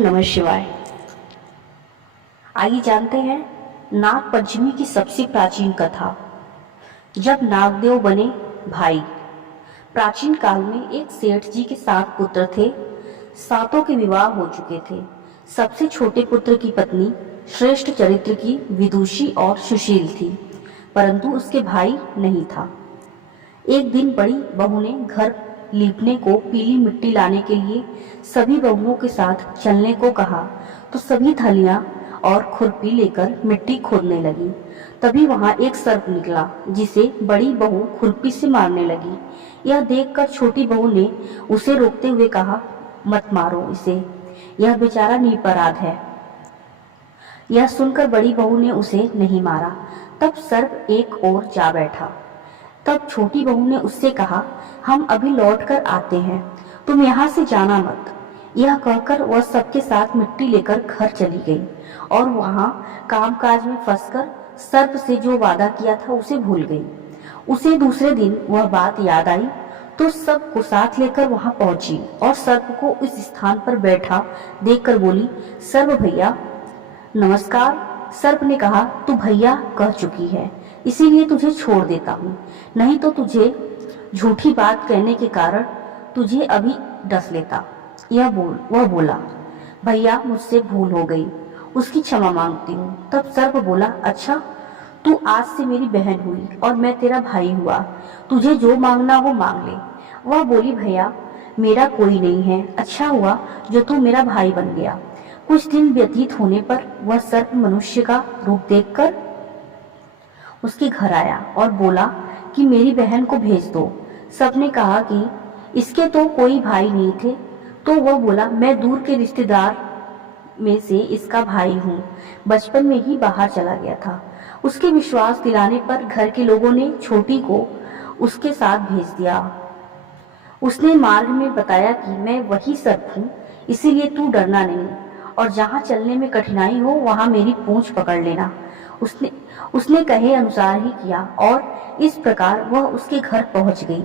नमः शिवाय। आइए जानते हैं नाग पंचमी की सबसे प्राचीन कथा। जब नागदेव बने भाई। प्राचीन काल में एक सेठ जी के 7 पुत्र थे। सातों के विवाह हो चुके थे। सबसे छोटे पुत्र की पत्नी श्रेष्ठ चरित्र की विदुषी और सुशील थी, परंतु उसके भाई नहीं था। एक दिन बड़ी बहू ने घर लीपने को पीली मिट्टी लाने के लिए सभी बहुओं के साथ चलने को कहा, तो सभी थलियां और खुरपी लेकर मिट्टी खोदने लगी। तभी वहां एक सर्प निकला, जिसे बड़ी बहू खुरपी से मारने लगी। यह देखकर छोटी बहू ने उसे रोकते हुए कहा, मत मारो इसे, यह बेचारा निरपराध है। यह सुनकर बड़ी बहू ने उसे नहीं मारा। तब सर्प एक ओर जा बैठा। तब छोटी बहू ने उससे कहा, हम अभी लौट कर आते हैं, तुम यहाँ से जाना मत। यह कहकर वह सबके साथ मिट्टी लेकर घर चली गई और वहाँ कामकाज में फंसकर सर्प से जो वादा किया था उसे भूल गई। उसे दूसरे दिन वह बात याद आई तो सबको साथ लेकर वहां पहुंची और सर्प को उस स्थान पर बैठा देखकर बोली, सर्प भैया नमस्कार। सर्प ने कहा, तू भैया कह चुकी है, इसीलिए तुझे छोड़ देता हूँ, नहीं तो तुझे झूठी बात कहने के कारण तुझे अभी डस लेता। वह बोला, भैया मुझसे भूल हो गई, उसकी क्षमा मांगती हूँ। तब सर्प बोला, अच्छा तू आज से मेरी बहन हुई और मैं तेरा भाई हुआ, तुझे जो मांगना वो मांग ले। वह बोली, भैया मेरा कोई नहीं है, अच्छा हुआ जो तू मेरा भाई बन गया। कुछ दिन व्यतीत होने पर वह सर्प मनुष्य का रूप देखकर उसके घर आया और बोला कि मेरी बहन को भेज दो। सबने कहा कि इसके तो कोई भाई नहीं थे, तो वह बोला, मैं दूर के रिश्तेदार में से इसका भाई हूँ, बचपन में ही बाहर चला गया था। उसके विश्वास दिलाने पर घर के लोगों ने छोटी को उसके साथ भेज दिया। उसने मार्ग में बताया कि मैं वही सर्प हूँ, इसीलिए तू डरना नहीं और जहाँ चलने में कठिनाई हो वहाँ मेरी पूंछ पकड़ लेना। उसने कहे अनुसार ही किया और इस प्रकार वह उसके घर पहुंच गई।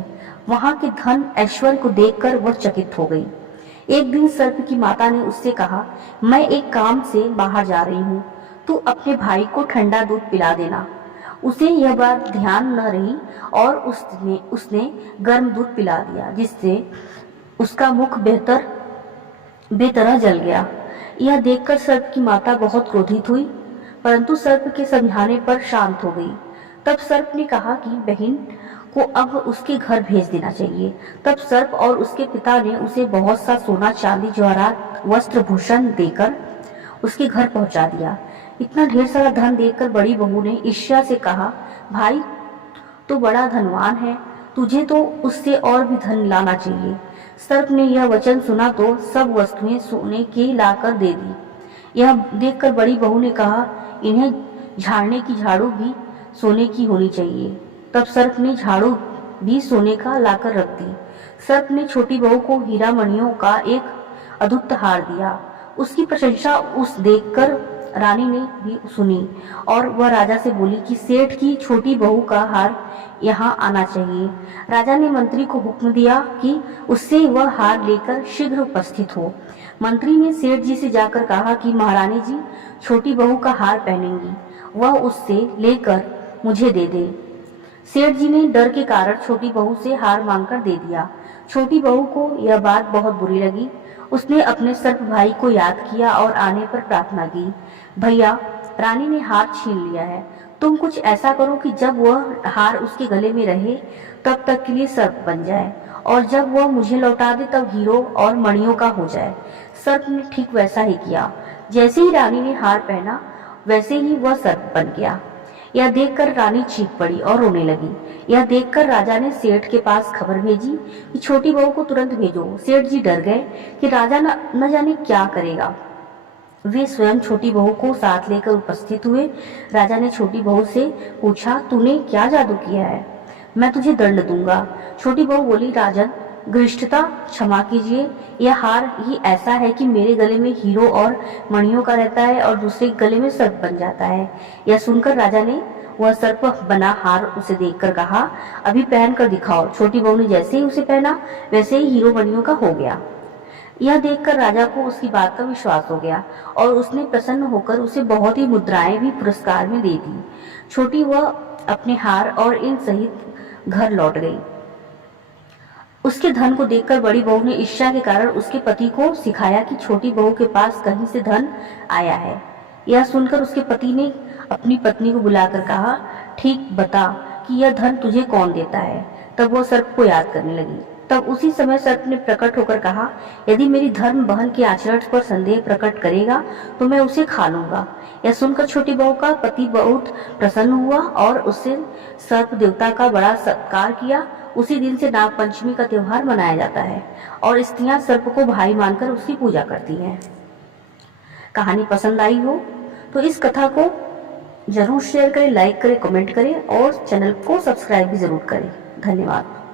वहां के धन ऐश्वर्य को देखकर वह चकित हो गई। एक दिन सर्प की माता ने उससे कहा, मैं एक काम से बाहर जा रही हूँ, तू अपने भाई को ठंडा दूध पिला देना। उसे यह बात ध्यान न रही और उसने गर्म दूध पिला दिया, जिससे उसका मुख बेतरह जल गया। यह देखकर सर्प की माता बहुत क्रोधित हुई, परंतु सर्प के समझाने पर शांत हो गई। तब सर्प ने कहा कि बहन को अब उसके घर भेज देना चाहिए। तब सर्प और उसके पिता ने उसे बहुत सा सोना चांदी जवाहरात वस्त्र भूषण देकर उसके घर पहुंचा दिया। इतना ढेर सारा धन देखकर बड़ी बहू ने ईर्ष्या से कहा, भाई तो बड़ा धनवान है, तुझे तो उससे और भी धन लाना चाहिए। सर्प ने यह वचन सुना तो सब वस्तुएं सोने की लाकर दे दी। यह देखकर बड़ी बहू ने कहा, इन्हें झाड़ने की झाड़ू भी सोने की होनी चाहिए। तब सर्प ने झाड़ू भी सोने का लाकर रख दी। सर्प ने छोटी बहू को हीरा मणियों का एक अद्भुत हार दिया। उसकी प्रशंसा उस देखकर रानी ने भी सुनी और वह राजा से बोली कि सेठ की छोटी बहू का हार यहाँ आना चाहिए। राजा ने मंत्री को हुक्म दिया कि उससे वह हार लेकर शीघ्र उपस्थित हो। मंत्री ने सेठ जी से जाकर कहा कि महारानी जी छोटी बहू का हार पहनेंगी, वह उससे लेकर मुझे दे दे। सेठ जी ने डर के कारण छोटी बहू से हार मांगकर दे दिया। छोटी बहू को यह बात बहुत बुरी लगी। उसने अपने सर्प भाई को याद किया और आने पर प्रार्थना की, भैया रानी ने हार छीन लिया है, तुम कुछ ऐसा करो कि जब वह हार उसके गले में रहे तब तक के लिए सर्प बन जाए और जब वह मुझे लौटा दे तब हीरो और मणियों का हो जाए। सर्प ने ठीक वैसा ही किया। जैसे ही रानी ने हार पहना वैसे ही वह सर्प बन गया। यह देखकर रानी चीख पड़ी और रोने लगी। यह देखकर राजा ने सेठ के पास खबर भेजी कि छोटी बहू को तुरंत भेजो। सेठ जी डर गए कि राजा न जाने क्या करेगा। वे स्वयं छोटी बहू को साथ लेकर उपस्थित हुए। राजा ने छोटी बहू से पूछा, तूने क्या जादू किया है, मैं तुझे दंड दूंगा। छोटी बहू बोली, राजन गृष्ठता क्षमा कीजिए, यह हार ही ऐसा है कि मेरे गले में हीरो और मणियों का रहता है और दूसरे गले में सर्प बन जाता है। यह सुनकर राजा ने वह सर्प बना हार उसे देखकर कहा, अभी पहन कर दिखाओ। छोटी बहू ने जैसे ही उसे पहना वैसे ही हीरो मणियों का हो गया। यह देखकर राजा को उसकी बात का विश्वास हो गया और उसने प्रसन्न होकर उसे बहुत ही मुद्राएं भी पुरस्कार में दे दी। छोटी वह अपने हार और इन सहित घर लौट गई। उसके धन को देखकर बड़ी बहू ने ईर्ष्या के कारण उसके पति को सिखाया कि छोटी बहू के पास कहीं से धन आया है। यह सुनकर उसके पति ने अपनी पत्नी को बुलाकर कहा, ठीक बता कि यह धन तुझे कौन देता है। तब वह सर्प को याद करने लगी। तब उसी समय सर्प ने प्रकट होकर कहा, यदि मेरी धर्म बहन के आचरण पर संदेह प्रकट करेगा तो मैं उसे खा लूंगा। यह सुनकर छोटी बहू का पति बहुत प्रसन्न हुआ और उससे सर्प देवता का बड़ा सत्कार किया। उसी दिन से नाग पंचमी का त्योहार मनाया जाता है और स्त्रियां सर्प को भाई मानकर उसकी पूजा करती हैं। कहानी पसंद आई हो तो इस कथा को जरूर शेयर करें, लाइक करें, कमेंट करें और चैनल को सब्सक्राइब भी जरूर करें। धन्यवाद।